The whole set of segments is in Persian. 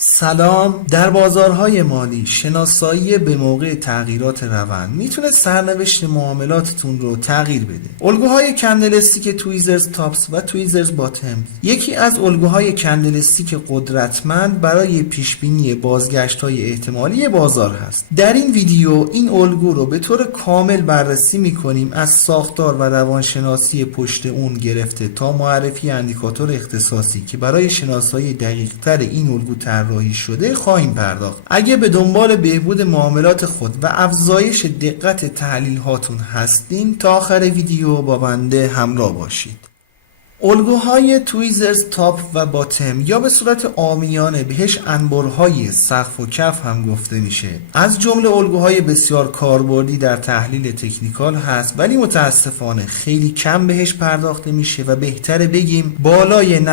سلام. در بازارهای مالی شناسایی به موقع تغییرات روند میتونه سرنوشت معاملاتتون رو تغییر بده. الگوهای کندلستیک تویزرز تاپس و تویزرز باتم یکی از الگوهای کندلستیک قدرتمند برای پیشبینی بازگشت‌های احتمالی بازار هست. در این ویدیو این الگو رو به طور کامل بررسی میکنیم، از ساختار و روانشناسی پشت اون گرفته تا معرفی اندیکاتور اختصاصی که برای شناسایی دقیق‌تر این الگو طراحی شده خواهیم پرداخت. اگه به دنبال بهبود معاملات خود و افزایش دقت تحلیل هاتون هستین تا آخر ویدیو با بنده همراه باشید. الگوهای تویزرز تاپ و باتم یا به صورت عامیانه بهش انبرهای سقف و کف هم گفته میشه، از جمله الگوهای بسیار کاربردی در تحلیل تکنیکال هست، ولی متاسفانه خیلی کم بهش پرداخته میشه و بهتره بگیم بالای 90%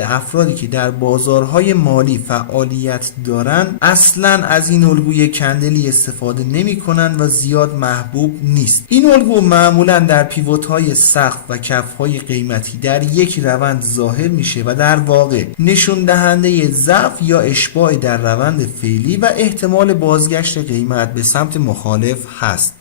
افرادی که در بازارهای مالی فعالیت دارن اصلا از این الگوی کندلی استفاده نمیکنن و زیاد محبوب نیست. این الگو معمولا در پیوت های سقف و کف های قیمتی در یک روند ظاهر میشه و در واقع نشون دهنده ضعف یا اشباع در روند فعلی و احتمال بازگشت قیمت به سمت مخالف هست.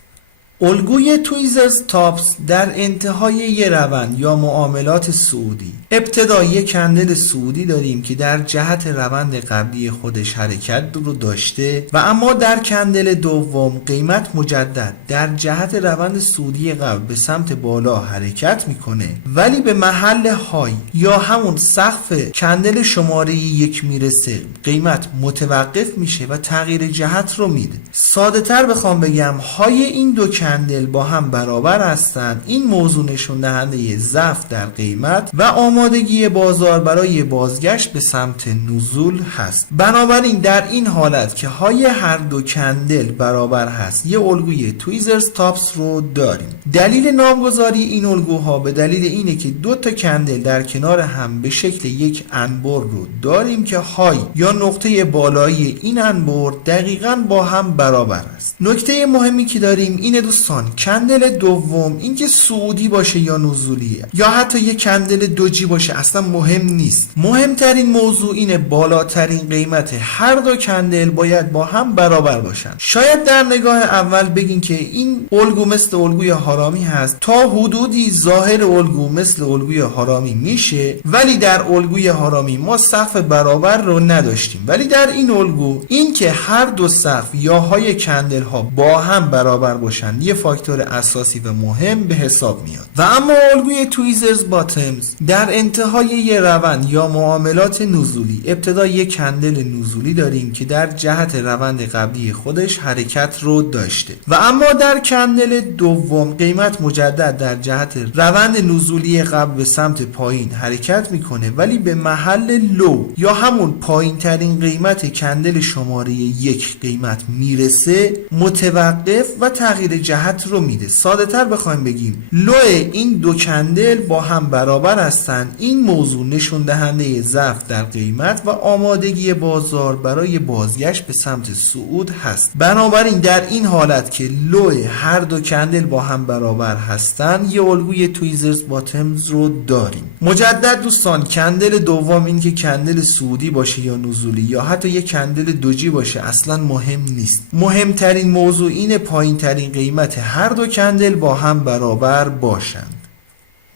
الگوی تویزرز تاپس در انتهای یه روند یا معاملات صعودی ابتدا یک کندل صعودی داریم که در جهت روند قبلی خودش حرکت رو داشته و اما در کندل دوم قیمت مجدد در جهت روند صعودی قبل به سمت بالا حرکت میکنه، ولی به محل های یا همون سقف کندل شماره یک میرسه، قیمت متوقف میشه و تغییر جهت رو میده. ساده تر بخوام بگم های این دو کندل با هم برابر هستند. این موضوع نشون دهنده ضعف در قیمت و آمادگی بازار برای بازگشت به سمت نزول هست. بنابراین در این حالت که های هر دو کندل برابر هست یه الگوی تویزرز تاپس رو داریم. دلیل نامگذاری این الگوها به دلیل اینه که دو تا کندل در کنار هم به شکل یک انبر رو داریم که های یا نقطه بالایی این انبر دقیقاً با هم برابر است. نکته مهمی که داریم اینه دوستان، کندل دوم اینکه صعودی باشه یا نزولی یا حتی یک کندل دوجی باشه اصلا مهم نیست. مهمترین موضوع اینه بالاترین قیمت هر دو کندل باید با هم برابر باشن. شاید در نگاه اول بگین که این الگو مثل الگوی هارامی هست، تا حدودی ظاهر الگو مثل الگوی هارامی میشه، ولی در الگوی هارامی ما سقف برابر رو نداشتیم، ولی در این الگو این که هر دو سقف یا های کندل ها با هم برابر باشن یه فاکتور اساسی و مهم به حساب میاد. و اما الگوی تویزرز باتمز در انتهای یه روند یا معاملات نزولی ابتدا یک کندل نزولی داریم که در جهت روند قبلی خودش حرکت رو داشته و اما در کندل دوم قیمت مجدد در جهت روند نزولی قبل به سمت پایین حرکت میکنه، ولی به محل لو یا همون پایین ترین قیمت کندل شماره یک قیمت میرسه، متوقف و تغییر جهت رو میده. ساده تر بخوایم بگیم لو این دو کندل با هم برابر هستن. این موضوع نشون دهنده ضعف در قیمت و آمادگی بازار برای بازگشت به سمت صعود هست. بنابراین در این حالت که لو هر دو کندل با هم برابر هستن یه الگوی تویزرز باتمز رو داریم. مجدد دوستان، کندل دوم این که کندل صعودی باشه یا نزولی یا حتی یه کندل دوجی باشه اصلا مهم نیست. مهمترین موضوع اینه پایین ترین قیمت هر دو کندل با هم برابر باشند.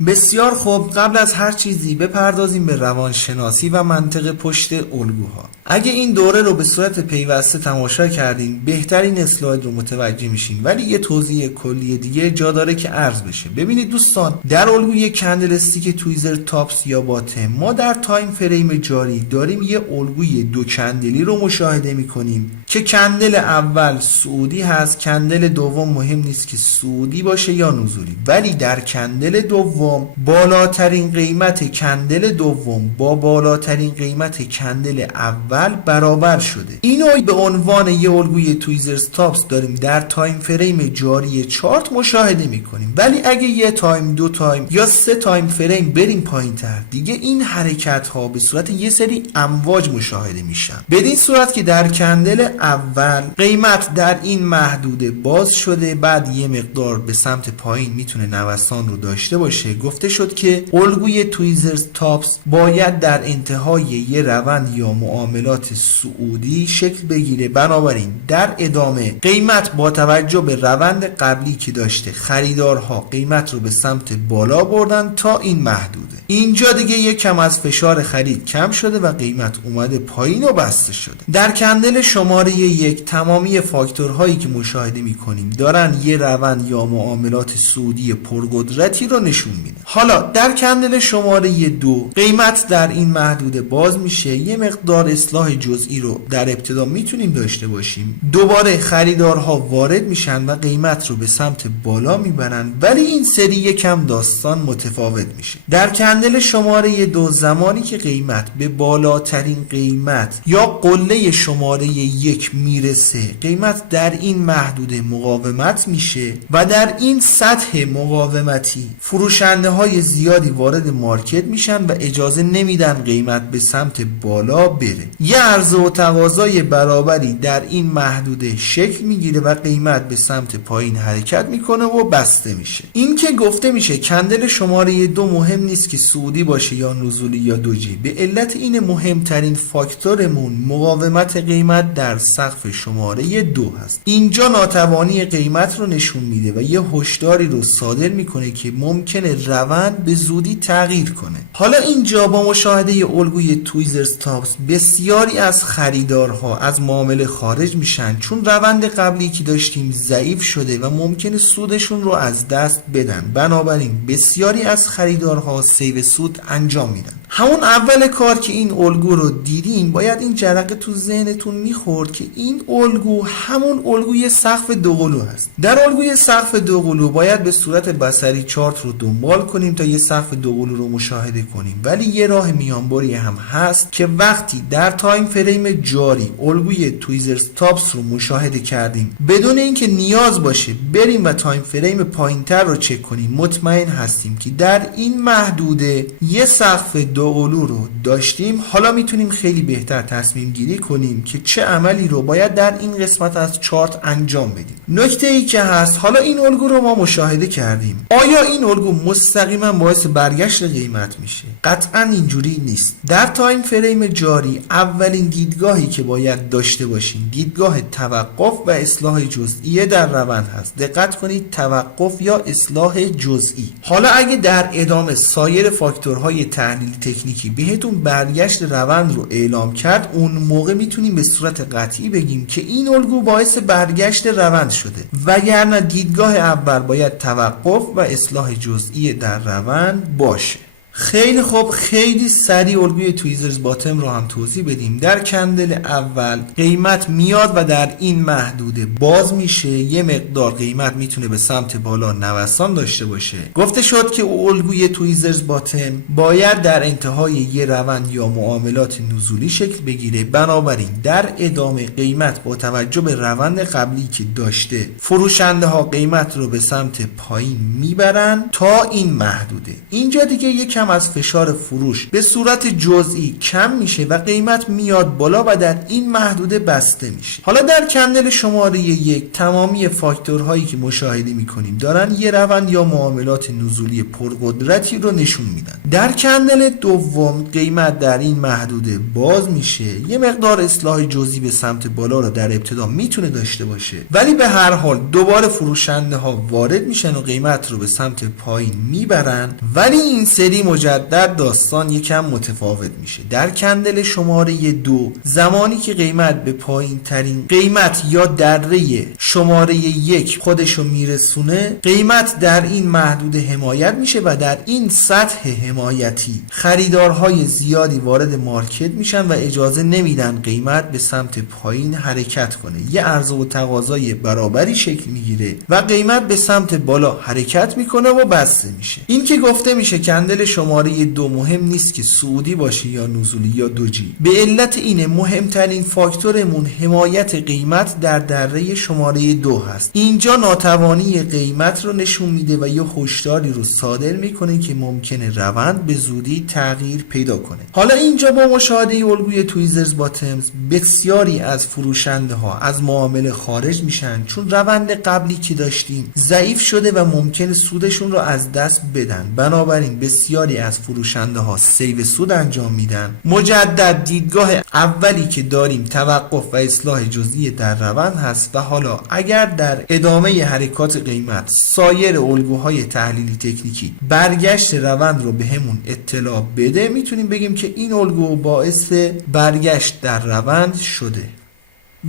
بسیار خوب، قبل از هر چیزی بپردازیم به روانشناسی و منطق پشت الگوها. اگه این دوره رو به صورت پیوسته تماشا کردین بهترین اسلاید رو متوجه میشین، ولی یه توضیح کلی دیگه جا داره که عرض بشه. ببینید دوستان، در الگوی کندلستیک تویزر تاپس یا باتم ما در تایم فریم جاری داریم یه الگوی دو کندلی رو مشاهده میکنیم که کندل اول صعودی هست، کندل دوم مهم نیست که صعودی باشه یا نزولی، ولی در کندل دوم بالاترین قیمت کندل دوم با بالاترین قیمت کندل اول برابر شده. اینو به عنوان یه الگوی تویزرز تاپس داریم در تایم فریم جاری چارت مشاهده میکنیم، ولی اگه یه تایم، دو تایم یا سه تایم فریم بریم پایین تر دیگه این حرکت ها به صورت یه سری امواج مشاهده میشن. بدین صورت که در کندل اول قیمت در این محدوده باز شده، بعد یه مقدار به سمت پایین میتونه نوسان رو داشته باشه. گفته شد که الگوی تویزرز تاپس باید در انتهای یه روند یا معامله معاملات سعودی شکل بگیره. بنابراین در ادامه قیمت با توجه به روند قبلی که داشته خریدارها قیمت رو به سمت بالا بردن تا این محدوده. اینجا دیگه یکم از فشار خرید کم شده و قیمت اومده پایین و بسته شده. در کندل شماره 1 تمامی فاکتورهایی که مشاهده میکنیم دارن یه روند یا معاملات سعودی پرقدرتی رو نشون میده. حالا در کندل شماره 2 قیمت در این محدوده باز میشه. یه مقدار اصلاح جزئی رو در ابتدا میتونیم داشته باشیم. دوباره خریدارها وارد میشن و قیمت رو به سمت بالا میبرن، ولی این سری یکم داستان متفاوت میشه. در کندل شماره 2 زمانی که قیمت به بالاترین قیمت یا قله شماره 1 میرسه قیمت در این محدوده مقاومت میشه و در این سطح مقاومتی فروشنده های زیادی وارد مارکت میشن و اجازه نمیدن قیمت به سمت بالا بره. یه عرضه و تقاضای برابری در این محدوده شکل میگیره و قیمت به سمت پایین حرکت میکنه و بسته میشه. این که گفته میشه کندل شماره 2 مهم نیست که صعودی باشه یا نزولی یا دوجی، به علت این مهمترین فاکتورمون مقاومت قیمت در سقف شماره 2 هست. اینجا ناتوانی قیمت رو نشون میده و یه هشداری رو صادر میکنه که ممکنه روند به زودی تغییر کنه. حالا اینجا با مشاهده الگوی تویزرز تاپس بسیاری از خریدارها از معامله خارج میشن، چون روند قبلی که داشتیم ضعیف شده و ممکنه سودشون رو از دست بدن. بنابراین بسیاری از خریدارها سیو سود انجام میدن. همون اول کار که این الگو رو دیدیم باید این جرقه تو ذهنتون میخورد که این الگو همون الگوی سقف دوقلو هست. در الگوی سقف دوقلو باید به صورت بصری چارت رو دنبال کنیم تا یه سقف دوقلو رو مشاهده کنیم، ولی یه راه میانبری هم هست که وقتی در تایم فریم جاری الگوی تویزرز تاپس رو مشاهده کردیم بدون اینکه نیاز باشه بریم و تایم فریم پایینتر رو چک کنیم مطمئن هستیم که در این محدوده یه سقف دوقلو رو داشتیم. حالا میتونیم خیلی بهتر تصمیم گیری کنیم که چه عملی رو باید در این قسمت از چارت انجام بدیم. نکته ای که هست، حالا این الگو رو ما مشاهده کردیم، آیا این الگو مستقیما باعث برگشت قیمت میشه؟ قطعا اینجوری نیست. در تایم فریم جاری اولین دیدگاهی که باید داشته باشیم دیدگاه توقف و اصلاح جزئی در روند هست. دقت کنید، توقف یا اصلاح جزئی. حالا اگه در ادامه سایر فاکتورهای تحلیل تکنیکی بهتون برگشت روند رو اعلام کرد، اون موقع میتونیم به صورت قطعی بگیم که این الگو باعث برگشت روند شده، وگرنه دیدگاه اول باید توقف و اصلاح جزئی در روند باشه. خیلی خوب، خیلی سریع الگوی تویزرز باتم رو هم توضیح بدیم. در کندل اول قیمت میاد و در این محدوده باز میشه. یه مقدار قیمت میتونه به سمت بالا نوسان داشته باشه. گفته شد که الگوی تویزرز باتم باید در انتهای یه روند یا معاملات نزولی شکل بگیره. بنابراین در ادامه قیمت با توجه به روند قبلی که داشته فروشنده ها قیمت رو به سمت پایین میبرن تا این محدوده. اینجا دیگه یکم از فشار فروش به صورت جزئی کم میشه و قیمت میاد بالا و در این محدوده بسته میشه. حالا در کندل شماره 1 تمامی فاکتورهایی که مشاهده میکنیم دارن یه روند یا معاملات نزولی پرقدرتی رو نشون میدن. در کندل دوم قیمت در این محدوده باز میشه. یه مقدار اصلاح جزئی به سمت بالا رو در ابتدا میتونه داشته باشه، ولی به هر حال دوباره فروشنده ها وارد میشن و قیمت رو به سمت پایین میبرن، ولی این سری مجدد داستان یکم متفاوت میشه. در کندل شماره 2 زمانی که قیمت به پایین ترین قیمت یا دره شماره 1 خودشو میرسونه قیمت در این محدوده حمایت میشه و در این سطح حمایتی خریدارهای زیادی وارد مارکت میشن و اجازه نمیدن قیمت به سمت پایین حرکت کنه. یه عرضه و تقاضای برابری شکل میگیره و قیمت به سمت بالا حرکت میکنه و بسته میشه. این که گفته میشه کندل شماره 2 مهم نیست که صعودی باشه یا نزولی یا دوجی، به علت اینه مهمترین فاکتورمون حمایت قیمت در دره شماره 2 هست. اینجا ناتوانی قیمت رو نشون میده و یه هشداری رو صادر میکنه که ممکنه روند به زودی تغییر پیدا کنه. حالا اینجا با مشاهده الگوی تویزرز باتمز بسیاری از فروشنده ها از معامله خارج میشن، چون روند قبلی که داشتیم ضعیف شده و ممکنه سودشون رو از دست بدن. بنابراین بسیاری زیادی از فروشنده ها سیو سود انجام میدن. مجدد دیدگاه اولی که داریم توقف و اصلاح جزئی در روند هست و حالا اگر در ادامه حرکات قیمت سایر الگوهای تحلیلی تکنیکی برگشت روند رو به همون اطلاع بده، میتونیم بگیم که این الگو باعث برگشت در روند شده.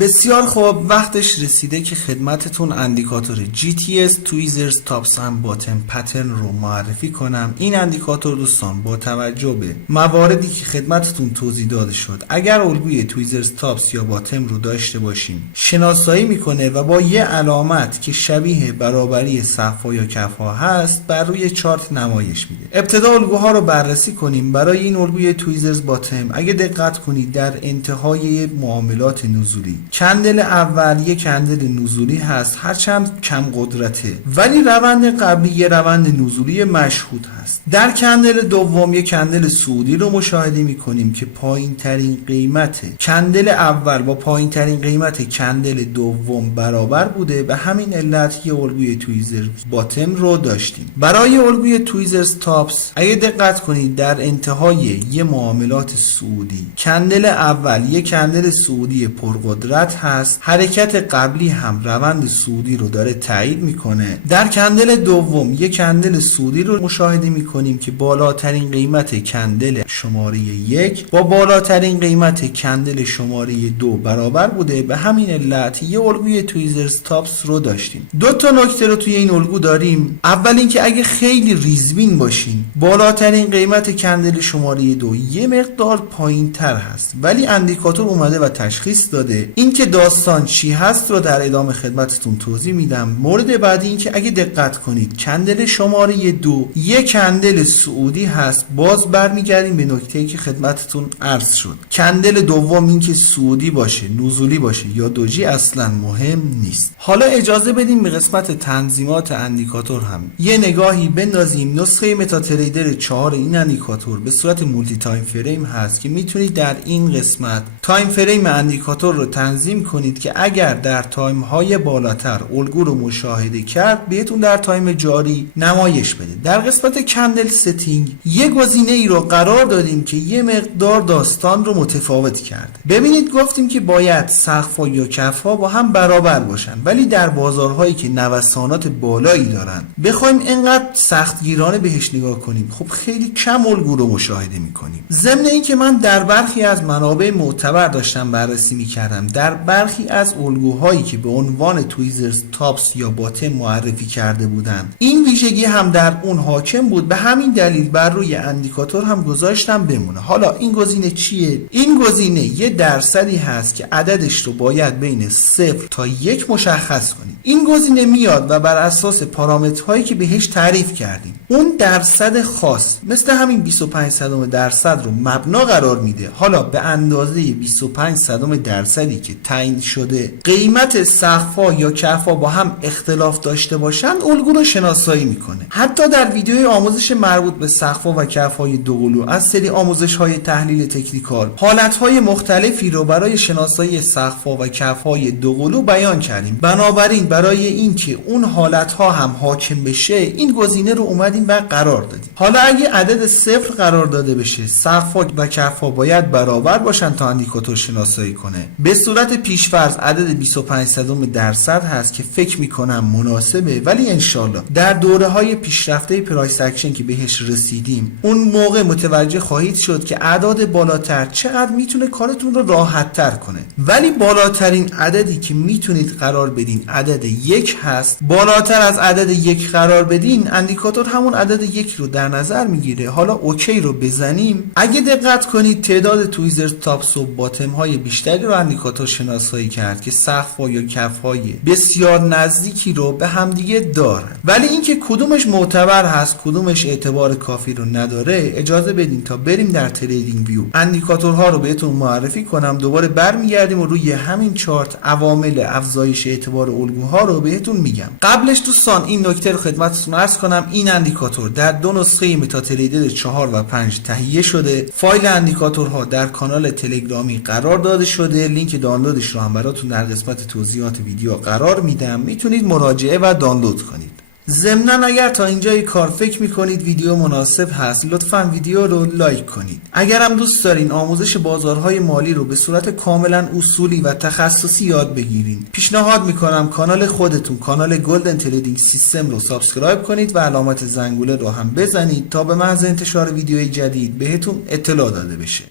بسیار خوب، وقتش رسیده که خدمتتون اندیکاتور GTS تویزرز تاپس اند باتم پترن رو معرفی کنم. این اندیکاتور دوستان با توجه به مواردی که خدمتتون توضیح داده شد، اگر الگوی تویزرز تاپس یا باتم رو داشته باشیم شناسایی میکنه و با یه علامت که شبیه برابری صف‌ها یا کف‌ها هست بر روی چارت نمایش میده. ابتدا الگوها رو بررسی کنیم. برای این الگوی تویزرز باتم اگه دقت کنید در انتهای معاملات نزولی کندل اول یک کندل نزولی هست، هرچند کم قدرته، ولی روند قبلی یه روند نزولی مشهود هست. در کندل دوم یک کندل صعودی رو مشاهده میکنیم که پایین ترین قیمت کندل اول با پایین ترین قیمت کندل دوم برابر بوده. به همین علت یه الگوی تویزرز باتم رو داشتیم. برای الگوی تویزرز تاپس اگه دقت کنید در انتهای یه معاملات صعودی کندل اول یک کندل صعودی پرقدرت هست، حرکت قبلی هم روند صعودی رو داره تایید میکنه. در کندل دوم یک کندل صعودی رو مشاهده میکنیم که بالاترین قیمت کندل شماره 1 با بالاترین قیمت کندل شماره 2 برابر بوده. به همین علت یه الگوی تویزرز تاپس رو داشتیم. دو تا نکته رو توی این الگو داریم. اول اینکه اگه خیلی ریزبین باشین بالاترین قیمت کندل شماره 2 یه مقدار پایین تر هست، ولی اندیکاتور اومده و تشخیص داده. این که داستان چی هست رو در ادامه خدمتتون توضیح میدم. مورد بعدی این که اگه دقت کنید کندل شماره 2 یک کندل صعودی هست. باز برمیگردیم به نکته‌ای که خدمتتون عرض شد. کندل دوم این که صعودی باشه، نزولی باشه یا دوجی اصلا مهم نیست. حالا اجازه بدیم به قسمت تنظیمات اندیکاتور هم یه نگاهی بندازیم. نسخه متاتریدر 4 این اندیکاتور به صورت مولتی تایم فریم هست که میتونید در این قسمت تایم فریم اندیکاتور رو تنظیم کنید که اگر در تایم های بالاتر الگو رو مشاهده کرد بهتون در تایم جاری نمایش بده. در قسمت کندل ستینگ یه گزینه ای رو قرار دادیم که یه مقدار داستان رو متفاوت کرده. ببینید گفتیم که باید سقف‌ها یا کف‌ها با هم برابر باشن، ولی در بازارهایی که نوسانات بالایی دارن بخوایم اینقدر سختگیرانه بهش نگاه کنیم، خب خیلی کم الگو رو مشاهده میکنیم. ضمن اینکه من در برخی از منابع معتبر داشتم بررسی میکردم، در برخی از الگوهایی که به عنوان تویزرز تاپس یا باتم معرفی کرده بودند این ویژگی هم در اون حاکم بود. به همین دلیل بر روی اندیکاتور هم گذاشتم بمونه. حالا این گزینه چیه؟ این گزینه یه درصدی هست که عددش رو باید بین 0 تا 1 مشخص کنیم. این گزینه میاد و بر اساس پارامترهایی که بهش تعریف کردیم اون درصد خاص مثل همین 25 صدم درصد رو مبنا قرار میده. حالا به اندازه 25 صدم درصدی که تعیین شده قیمت سقف‌ها یا کف‌ها با هم اختلاف داشته باشن الگو رو شناسایی میکنه. حتی در ویدیوی آموزش مربوط به سقف‌ها و کف‌های دوقلو از سری آموزش‌های تحلیل تکنیکال حالت‌های مختلفی رو برای شناسایی سقف‌ها و کف‌های دوقلو بیان کردیم. بنابراین برای اینکه اون حالت‌ها هم حاکم بشه این گزینه رو اومدیم و قرار دادیم. حالا اگه عدد 0 قرار داده بشه سقف‌ها و کف‌ها باید برابر باشن تا اندیکاتور شناسایی کنه. به صورت پیش‌فرض عدد 25 صدم درصد هست که فکر میکنم مناسبه، ولی انشالله در دوره‌های پیشرفته پرایس اکشن که بهش رسیدیم اون موقع متوجه خواهید شد که اعداد بالاتر چقدر میتونه کارتون رو راحت تر کنه. ولی بالاترین عددی که میتونید قرار بدین عدد 1 هست. بالاتر از عدد 1 قرار بدین اندیکاتور همون عدد 1 رو در نظر میگیره. حالا اوکی رو بزنیم. اگه دقت کنید تعداد تویزرز تاپس و باتم های بیشتری رو اندیکاتور شناسایی کرد که سقف‌ها یا کف‌های بسیار نزدیکی رو به همدیگه دارن، ولی اینکه کدومش معتبر هست کدومش اعتبار کافی رو نداره اجازه بدین تا بریم در تریدینگ ویو اندیکاتورها رو بهتون معرفی کنم. دوباره برمیگردیم و روی همین چارت عوامل افزایش اعتبار الگوها رو بهتون میگم. قبلش دوستان این نکته رو خدمتتون عرض کنم، این اندیکاتور در دو نسخه متاتریدر 4 و 5 تهیه شده. فایل اندیکاتورها در کانال تلگرامی قرار داده شده. لینک دانلودش رو هم براتون در قسمت توضیحات ویدیو قرار میدم، میتونید مراجعه و دانلود کنید. ضمناً اگر تا اینجای کار فکر میکنید ویدیو مناسب هست، لطفاً ویدیو رو لایک کنید. اگر هم دوست دارین آموزش بازارهای مالی رو به صورت کاملا اصولی و تخصصی یاد بگیرین، پیشنهاد میکنم کانال خودتون، کانال گلدن تریدینگ سیستم رو سابسکرایب کنید و علامت زنگوله رو هم بزنید تا به محض انتشار ویدیوی جدید بهتون اطلاع داده بشه.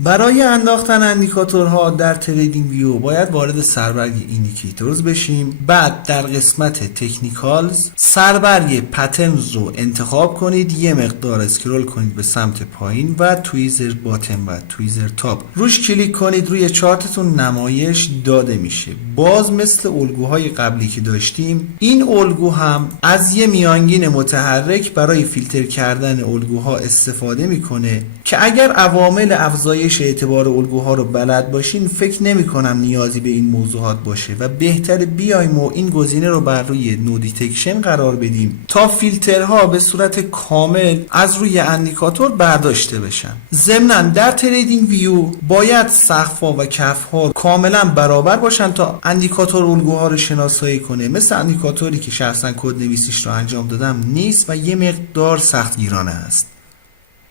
برای انداختن اندیکاتورها در تریدینگ ویو باید وارد سربرگ ایندیکیتورز بشیم. بعد در قسمت تکنیکالز سربرگ پترنز رو انتخاب کنید، یه مقدار اسکرول کنید به سمت پایین و تویزر باتم و تویزر تاپ روش کلیک کنید. روی چارتتون نمایش داده میشه. باز مثل الگوهای قبلی که داشتیم، این الگو هم از یه میانگین متحرک برای فیلتر کردن الگوها استفاده میکنه که اگر عوامل افزایش اعتبار الگوها رو بلد باشین فکر نمی کنم نیازی به این موضوعات باشه و بهتر بیایم و این گزینه رو بر روی نو دیتکشن قرار بدیم تا فیلترها به صورت کامل از روی اندیکاتور برداشته بشن. ضمناً در تریدینگ ویو باید سقف‌ها و کف‌ها کاملا برابر باشن تا اندیکاتور الگوها رو شناسایی کنه. مثل اندیکاتوری که شخصا کد نویسیش رو انجام دادم نیست و یه مقدار سختگیرانه است.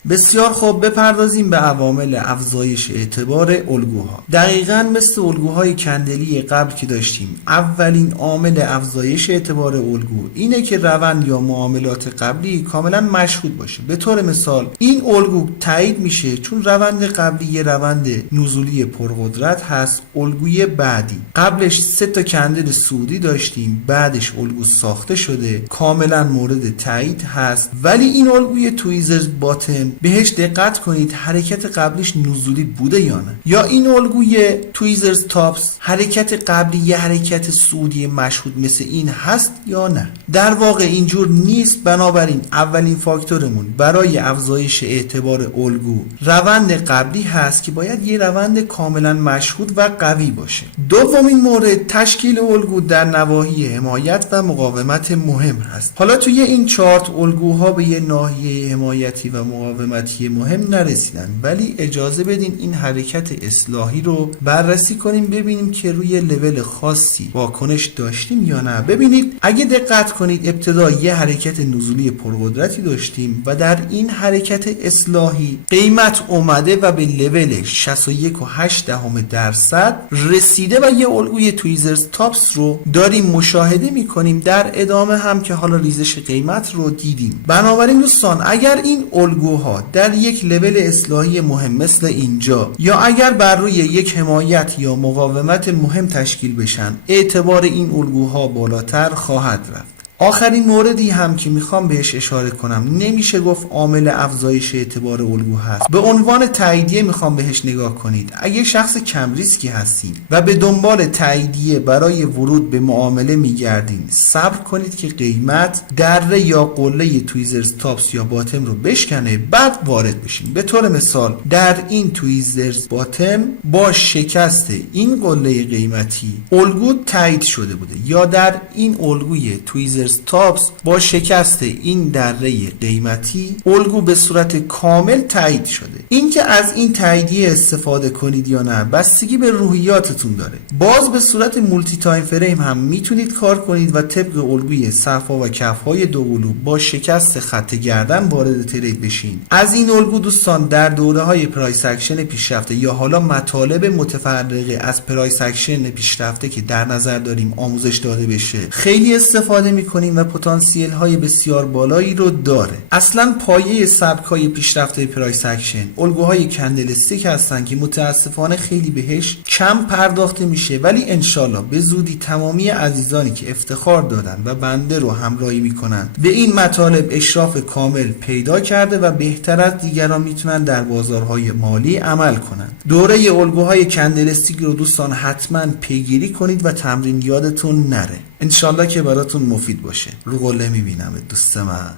بسیار خوب، بپردازیم به عوامل افزایش اعتبار الگوها. دقیقاً مثل الگوهای کندلی قبل که داشتیم، اولین عامل افزایش اعتبار الگو اینه که روند یا معاملات قبلی کاملا مشهود باشه. به طور مثال این الگو تایید میشه چون روند قبلی یه روند نزولی پرقدرت هست. الگوی بعدی قبلش 3 تا کندل سعودی داشتیم، بعدش الگو ساخته شده، کاملا مورد تایید هست. ولی این الگوی تویزرز باتم بهش دقت کنید، حرکت قبلیش نزولی بوده یا نه. یا این الگوی تویزرز تاپس حرکت قبلی یه حرکت سعودی مشهود مثل این هست یا نه. در واقع اینجور نیست. بنابراین اولین فاکتورمون برای افزایش اعتبار الگو روند قبلی هست که باید یه روند کاملا مشهود و قوی باشه. دومین مورد تشکیل الگو در نواحی حمایت و مقاومت مهم هست. حالا توی این چارت الگوها به یه ناحیه حمایتی و مقاومتی مهم نرسیدن، ولی اجازه بدین این حرکت اصلاحی رو بررسی کنیم ببینیم که روی لول خاصی واکنش داشتیم یا نه. ببینید اگه دقت کنید ابتدا یه حرکت نزولی پرقدرتی داشتیم و در این حرکت اصلاحی قیمت اومده و به لول 61.8% رسیده و یه الگوی تویزرز تاپس رو داریم مشاهده میکنیم. در ادامه هم که حالا ریزش قیمت رو دیدیم. بنابراین دوستان اگر این الگوها در یک لول اصلاحی مهم مثل اینجا یا اگر بر روی یک حمایت یا مقاومت مهم تشکیل بشن، اعتبار این الگوها بالاتر خواهد رفت. آخرین موردی هم که میخوام بهش اشاره کنم، نمیشه گفت عامل افزایش اعتبار الگو هست. به عنوان تاییدیه میخوام بهش نگاه کنید. اگه شخص کم ریسکی هستین و به دنبال تاییدیه برای ورود به معامله میگردین، صبر کنید که قیمت دره یا قله تویزرز تاپس یا باتم رو بشکنه بعد وارد بشین. به طور مثال در این تویزرز باتم با شکست این قله قیمتی الگو تایید شده بوده، یا در این الگوی تویزرز تاپس با شکست این دره قیمتی الگو به صورت کامل تایید شده. اینکه از این تاییدیه استفاده کنید یا نه بستگی به روحیاتتون داره. باز به صورت مولتی تایم فریم هم میتونید کار کنید و طبق الگوی صفا و کفهای دو قلوب با شکست خط گردن وارد ترید بشین. از این الگو دوستان در دوره های پرایس اکشن پیشرفته یا حالا مطالب متفرقه از پرایس اکشن پیشرفته که در نظر داریم آموزش داده بشه خیلی استفاده میکنیم و پتانسیل های بسیار بالایی رو داره. اصلا پایه سبک های پیشرفته پرایس اکشن الگوهای کندل استیک هستن که متاسفانه خیلی بهش کم پرداخته میشه، ولی انشالله به زودی تمامی عزیزانی که افتخار دادن و بنده رو همراهی میکنن به این مطالب اشراف کامل پیدا کرده و بهتر از دیگران میتونن در بازارهای مالی عمل کنن. دوره الگوهای کندل استیک رو دوستان حتما پیگیری کنید و تمرین یادتون نره. انشالله که براتون مفید باشه. رو قله میبینم دوست من.